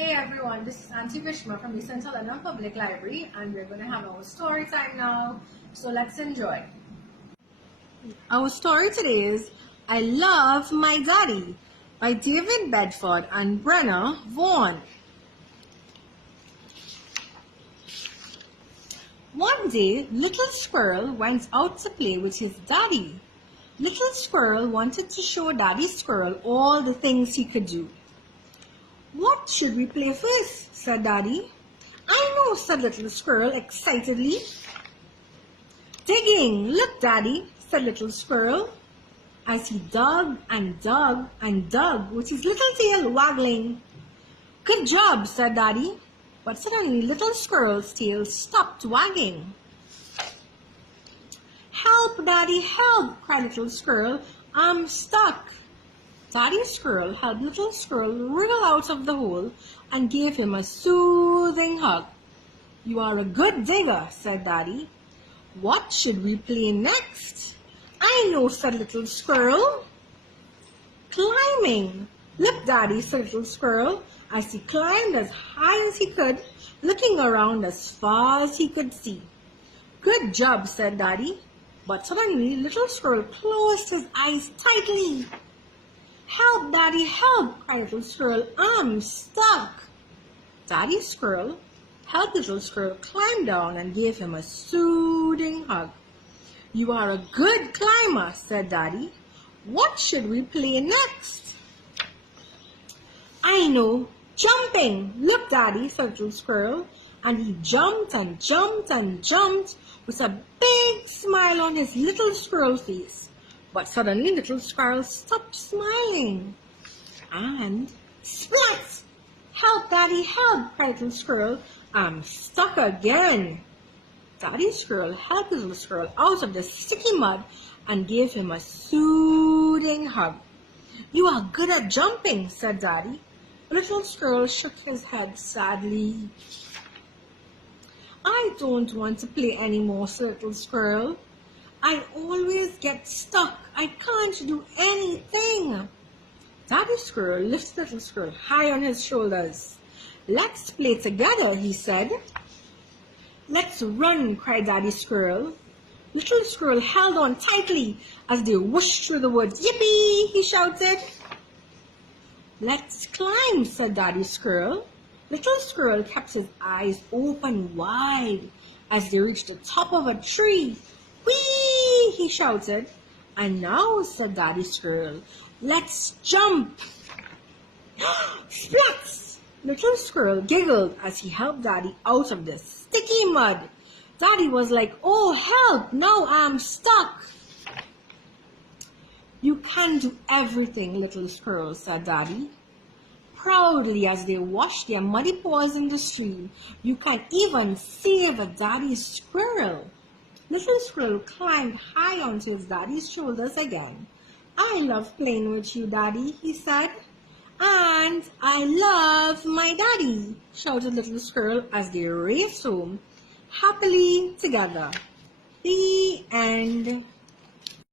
Hey everyone, this is Aunty Vishma from the Central London Public Library, and we're going to have our story time now, so let's enjoy. Our story today is I Love My Daddy by David Bedford and Brenna, Vaughan. One day, Little Squirrel went out to play with his daddy. Little Squirrel wanted to show Daddy Squirrel all the things he could do. "What should we play first?" said Daddy. "I know," said Little Squirrel excitedly. "Digging! Look, Daddy," said Little Squirrel, as he dug and dug and dug with his little tail waggling. "Good job," said Daddy, but suddenly Little Squirrel's tail stopped wagging. "Help, Daddy, help!" cried Little Squirrel. "I'm stuck." Daddy Squirrel helped Little Squirrel wriggle out of the hole and gave him a soothing hug. "You are a good digger," said Daddy. "What should we play next?" "I know," said Little Squirrel. "Climbing! Look, Daddy," said Little Squirrel, as he climbed as high as he could, looking around as far as he could see. "Good job," said Daddy, but suddenly Little Squirrel closed his eyes tightly. "Help, Daddy, help!" cried Little Squirrel. "I'm stuck." Daddy Squirrel helped Little Squirrel climb down and gave him a soothing hug. "You are a good climber," said Daddy. "What should we play next?" "I know, jumping! Look, Daddy," said Little Squirrel, and he jumped and jumped and jumped with a big smile on his little squirrel face. But suddenly Little Squirrel stopped smiling. And splat! "Help, Daddy, help!" cried Little Squirrel. "I'm stuck again." Daddy Squirrel helped Little Squirrel out of the sticky mud and gave him a soothing hug. "You are good at jumping," said Daddy. Little Squirrel shook his head sadly. "I don't want to play anymore," said Little Squirrel. "I always get stuck. I can't do anything." Daddy Squirrel lifted Little Squirrel high on his shoulders. "Let's play together," he said. "Let's run," cried Daddy Squirrel. Little Squirrel held on tightly as they whooshed through the woods. "Yippee!" he shouted. "Let's climb," said Daddy Squirrel. Little Squirrel kept his eyes open wide as they reached the top of a tree. "Whee!" he shouted. "And now," said Daddy Squirrel, "let's jump." Splat! Little Squirrel giggled as he helped Daddy out of the sticky mud. Daddy was like, "Oh, help! Now I'm stuck." "You can do everything, Little Squirrel," said Daddy proudly as they washed their muddy paws in the stream. "You can even save a Daddy Squirrel." Little Squirrel climbed high onto his daddy's shoulders again. "I love playing with you, Daddy," he said. "And I love my daddy," shouted Little Squirrel as they raced home happily together. The end.